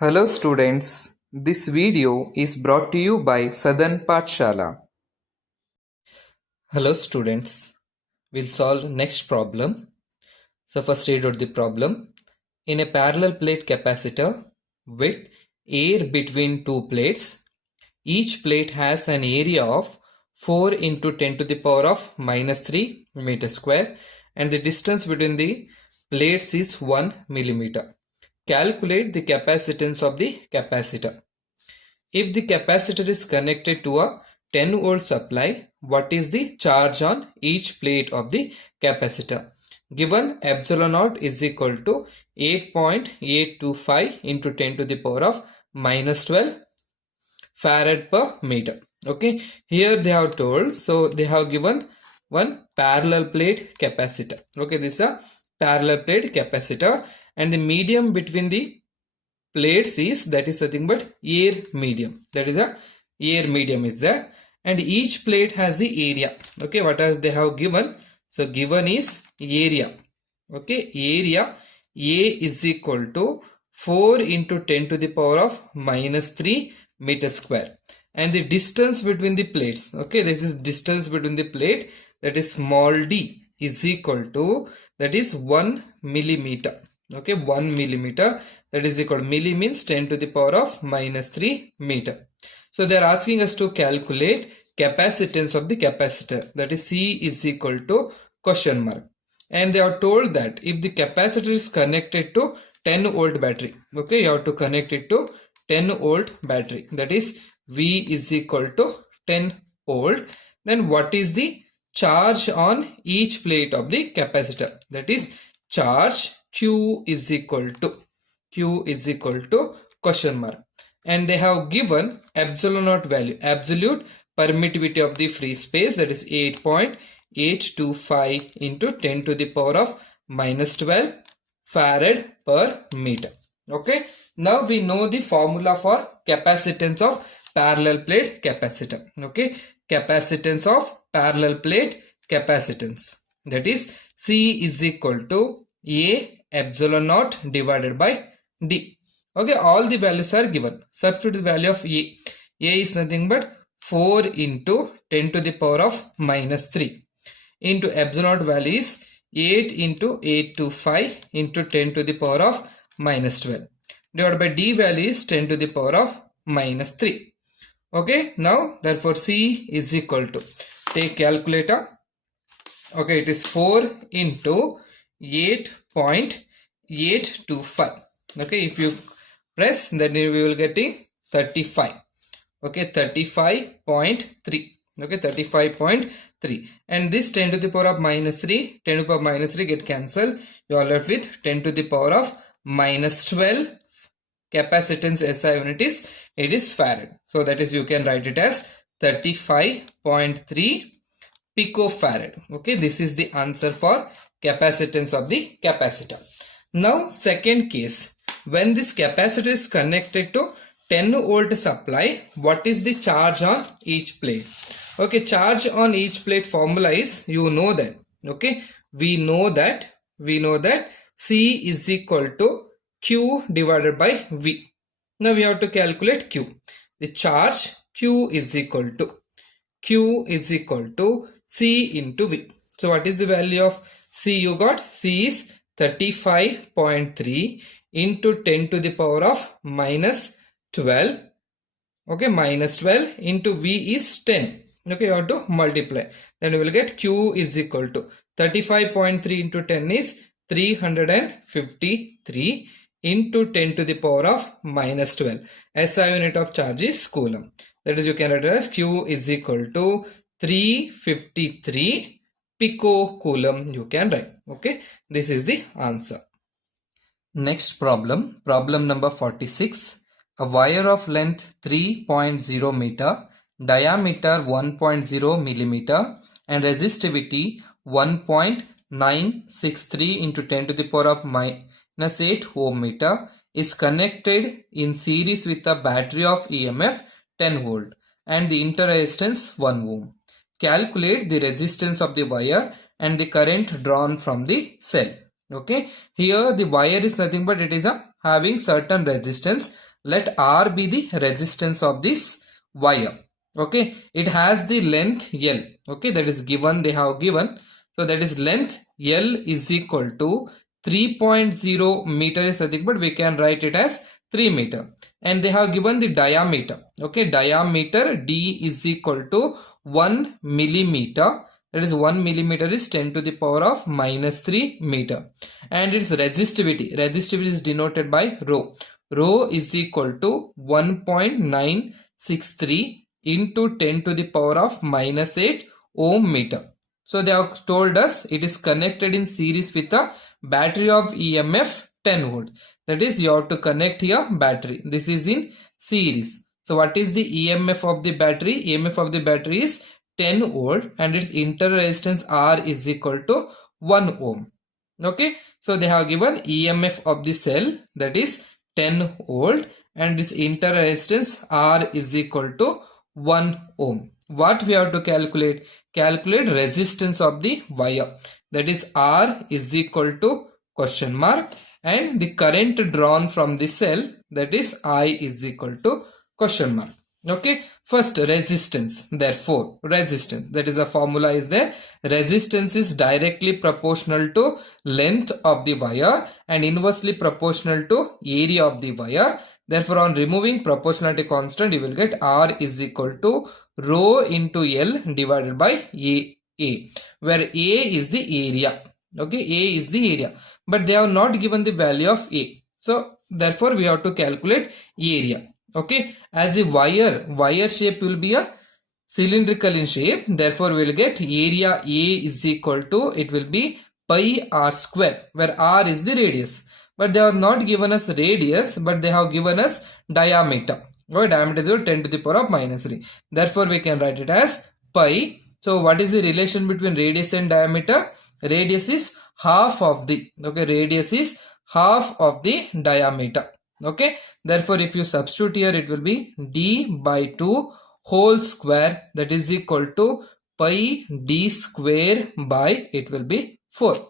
Hello students, this video is brought to you by Southern Pathshala. Hello students, we'll solve next problem. So first read out the problem. In a parallel plate capacitor with air between two plates, each plate has an area of 4 into 10 to the power of minus 3 meter square and the distance between the plates is 1 millimeter. Calculate the capacitance of the capacitor. If the capacitor is connected to a 10 volt supply, what is the charge on each plate of the capacitor? Given epsilon naught is equal to 8.825 into 10 to the power of minus 12 farad per meter. Okay, here they have told, so they have given one parallel plate capacitor. Okay, this is a parallel plate capacitor and the medium between the plates is nothing but air medium. That is a air medium is there, and each plate has the area. Okay, what else they have given? So given is area. Okay, area A is equal to 4 into 10 to the power of minus 3 meter square, and the distance between the plates. Okay, this is distance between the plate, that is small d, is equal to, that is 1 millimeter. Okay, 1 millimeter, that is equal to, milli means 10 to the power of minus 3 meter. So they are asking us to calculate capacitance of the capacitor, that is C is equal to question mark, and they are told that if the capacitor is connected to 10 volt battery, okay, you have to connect it to 10 volt battery, that is V is equal to 10 volt, then what is the charge on each plate of the capacitor? That is charge Q is equal to question mark, and they have given epsilon naught value, absolute permittivity of the free space, that is 8.825 into 10 to the power of minus 12 farad per meter. Okay, now we know the formula for capacitance of parallel plate capacitor. Okay, capacitance of parallel plate capacitance, that is C is equal to A epsilon naught divided by D. Okay, all the values are given. Substitute the value of A. A is nothing but 4 into 10 to the power of minus 3 into epsilon naught value is 8 into 825 into 10 to the power of minus 12 divided by D value is 10 to the power of minus 3. Okay, now therefore C is equal to, take calculator. Okay, it is 4 into 8.825. Okay, if you press, then we will get 35. Okay, 35.3. Okay, 35.3, and this 10 to the power of minus 3, 10 to the power of minus 3 get cancelled. You are left with 10 to the power of minus 12. Capacitance SI unit is, it is farad. So that is, you can write it as 35.3 picofarad. Okay, this is the answer for capacitance of the capacitor. Now second case, when this capacitor is connected to 10 volt supply, what is the charge on each plate? Okay, charge on each plate formula is, you know that. Okay, we know that C is equal to Q divided by V. Now we have to calculate Q. The charge Q is equal to C into V. So what is the value of C? You got C is 35.3 into 10 to the power of minus 12. Okay, minus 12 into V is 10. Okay, you have to multiply. Then we will get Q is equal to 35.3 into 10 is 353 into 10 to the power of minus 12. SI unit of charge is coulomb. That is, you can write it as Q is equal to 353 picocoulomb, you can write. Okay, this is the answer. Next problem, problem number 46. A wire of length 3.0 meter, diameter 1.0 millimeter and resistivity 1.963 into 10 to the power of minus 8 ohm meter is connected in series with a battery of EMF 10 volt and the interresistance 1 ohm. Calculate the resistance of the wire and the current drawn from the cell. Okay, here the wire is nothing but it is having certain resistance. let R be the resistance of this wire. Okay, it has the length L. Okay, that is given, they have given. So that is length L is equal to 3.0 meter is nothing but we can write it as 3 meter. And they have given the diameter. Okay, diameter D is equal to 1 millimeter. That is 1 millimeter is 10 to the power of minus 3 meter. And its resistivity. Resistivity is denoted by rho. Rho is equal to 1.963 into 10 to the power of minus 8 ohm meter. So they have told us it is connected in series with a battery of EMF 10 volt. That is, you have to connect here battery. This is in series. So what is the EMF of the battery? EMF of the battery is 10 volt and its internal resistance R is equal to 1 ohm. Okay, so they have given EMF of the cell, that is 10 volt, and its internal resistance R is equal to 1 ohm. What we have to calculate? Calculate resistance of the wire, that is R is equal to question mark, and the current drawn from the cell, that is I is equal to question mark. Okay, first resistance. Therefore resistance, that is a formula is there. Resistance is directly proportional to length of the wire and inversely proportional to area of the wire. Therefore on removing proportionality constant, you will get R is equal to rho into L divided by A, where A is the area. Okay, A is the area, but they have not given the value of A. So therefore we have to calculate area. Okay, as the wire shape will be a cylindrical in shape, therefore we will get area A is equal to, it will be pi r square, where r is the radius. But they have not given us radius, but they have given us diameter. Okay, diameter is 10 to the power of minus 3. Therefore we can write it as pi. So what is the relation between radius and diameter? Radius is half of the, okay, radius is half of the diameter. Okay, therefore if you substitute here, it will be d by 2 whole square, that is equal to pi d square by, it will be 4.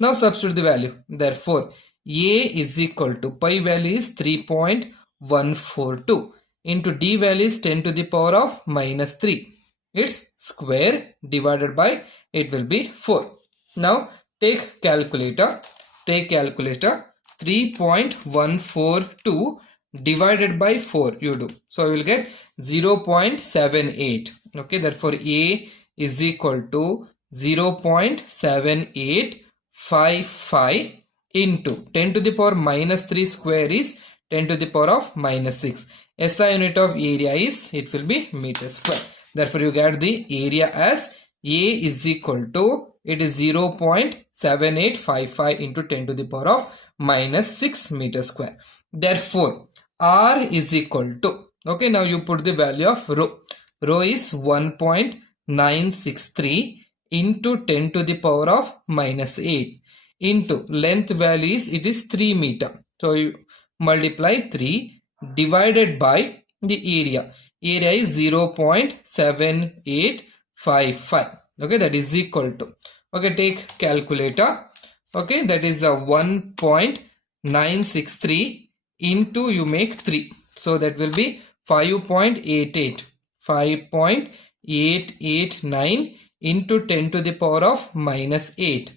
Now substitute the value. Therefore A is equal to, pi value is 3.142 into d value is 10 to the power of minus 3. Its square divided by, it will be 4. Now take calculator. Take calculator. 3.142 divided by 4 you do. So you will get 0.78. Okay, therefore A is equal to 0.7855 into 10 to the power minus 3 square is 10 to the power of minus 6. SI unit of area is, it will be meter square. Therefore you get the area as A is equal to, it is 0.7855 into 10 to the power of minus 6 meter square. Therefore R is equal to, okay, now you put the value of rho. Rho is 1.963 into 10 to the power of minus 8 into length value is, it is 3 meter. So you multiply 3 divided by the area. Area is 0.7855. Okay, that is equal to, okay, take calculator. Okay, that is a 1.963 into, you make 3. So that will be 5.88. 5.889 into 10 to the power of minus 8.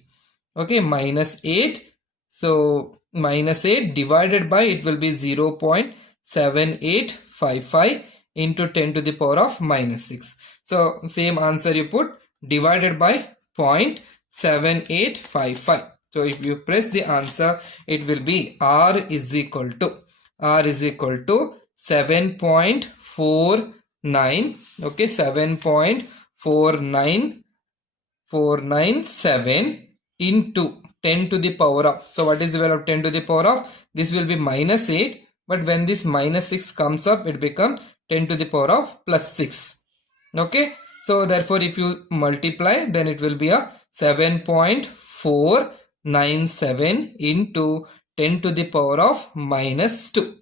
Okay, minus 8. So minus 8 divided by, it will be 0.7855 into 10 to the power of minus 6. So same answer you put, divided by 0.7855. So if you press the answer, it will be R is equal to 7.49. Okay, 7.497 into 10 to the power of, so what is the value of 10 to the power of? This will be minus 8, but when this minus 6 comes up, it becomes 10 to the power of plus 6. Okay, so therefore if you multiply, then it will be a 7.497 into 10 to the power of minus 2.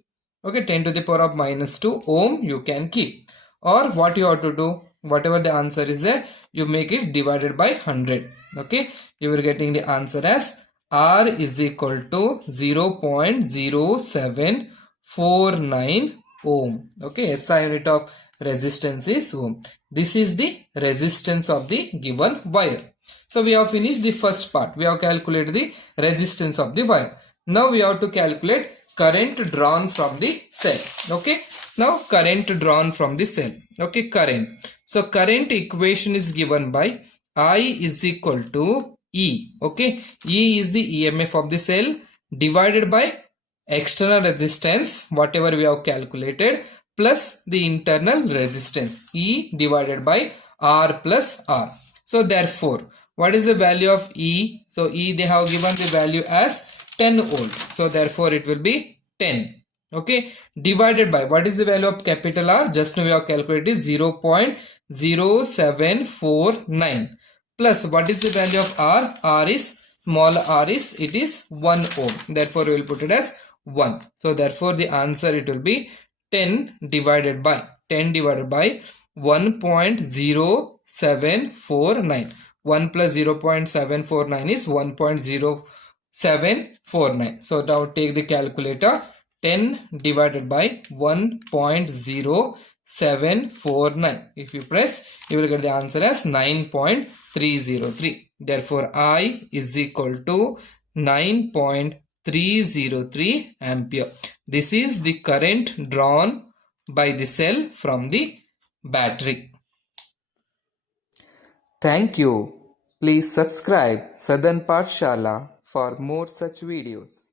Okay, 10 to the power of minus 2 ohm you can keep. Or what you have to do, whatever the answer is there, you make it divided by 100. Okay, you will getting the answer as R is equal to 0.07 9.49 ohm. Okay, SI unit of resistance is ohm. This is the resistance of the given wire. So we have finished the first part. We have calculated the resistance of the wire. Now we have to calculate current drawn from the cell. Okay, now current drawn from the cell. Okay, current. So current equation is given by I is equal to E. Okay, E is the EMF of the cell divided by external resistance, whatever we have calculated, plus the internal resistance, E divided by R plus R. So therefore, what is the value of E? So E, they have given the value as 10 volt. So therefore it will be 10. Okay, divided by what is the value of capital R? Just now we have calculated 0.0749, plus what is the value of R? R is small r is, it is 1 ohm. Therefore we will put it as 1. So therefore the answer, it will be 10 divided by 1.0749. 1 plus 0.749 is 1.0749. So now take the calculator. 10 divided by 1.0749. If you press, you will get the answer as 9.303. Therefore, I is equal to 9.303 ampere. This is the current drawn by the cell from the battery. Thank you. Please subscribe Southern Pathshala for more such videos.